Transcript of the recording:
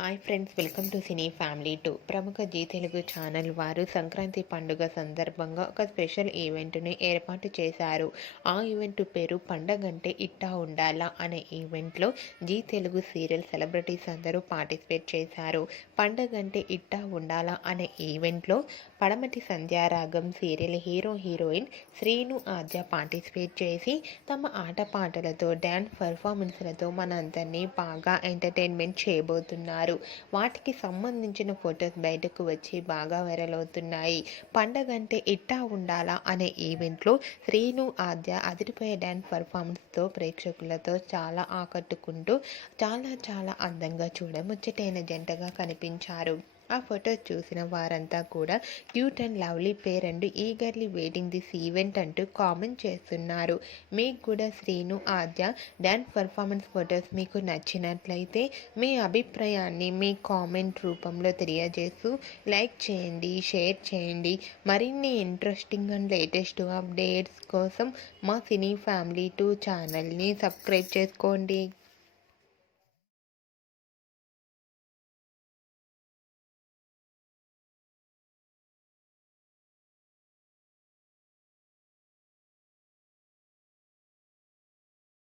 Hi friends welcome to cine family two ప్రముఖ G Telugu channel వారు సంక్రాంతి పండుగ సందర్భంగా ఒక స్పెషల్ ఈవెంట్ని ఏర్పాటు చేశారు. ఆ ఈవెంట్ పేరు పండగంటే ఇట్టా ఉండాలా అనే ఈవెంట్లో జీ తెలుగు సీరియల్ సెలబ్రిటీస్ అందరూ పార్టిసిపేట్ చేశారు. పండగంటే ఇట్టా ఉండాలా అనే ఈవెంట్లో Padamati Sandhyaragam serial hero heroine Srinu Aadya participate చేసి తమ ఆటపాటలతో డ్యాన్స్ పర్ఫార్మెన్స్లతో మనందరినీ బాగా ఎంటర్టైన్మెంట్ చేయబోతున్నారు. వాటికి సంబంధించిన ఫొటోస్ బయటకు వచ్చి బాగా వైరల్ అవుతున్నాయి. పండగ అంటే ఇట్టా ఉండాలా అనే ఈవెంట్లో శ్రీను ఆద్య అదిరిపోయే డ్యాన్స్ పర్ఫార్మెన్స్తో ప్రేక్షకులతో చాలా ఆకట్టుకుంటూ చాలా చాలా అందంగా చూడముచ్చటైన జంటగా కనిపించారు. ఆ ఫొటోస్ చూసిన వారంతా కూడా cute and lovely pair and eagerly waiting this event అంటూ కామెంట్ చేస్తున్నారు. మీకు కూడా Srinu Aadya dance performance photos మీకు నచ్చినట్లయితే మీ అభిప్రాయాన్ని మీ కామెంట్ రూపంలో తెలియజేస్తూ లైక్ చేయండి షేర్ చేయండి. మరిన్ని ఇంట్రెస్టింగ్ అండ్ లేటెస్ట్ అప్డేట్స్ కోసం మా సినీ ఫ్యామిలీ టూ ఛానల్ని సబ్స్క్రైబ్ చేసుకోండి.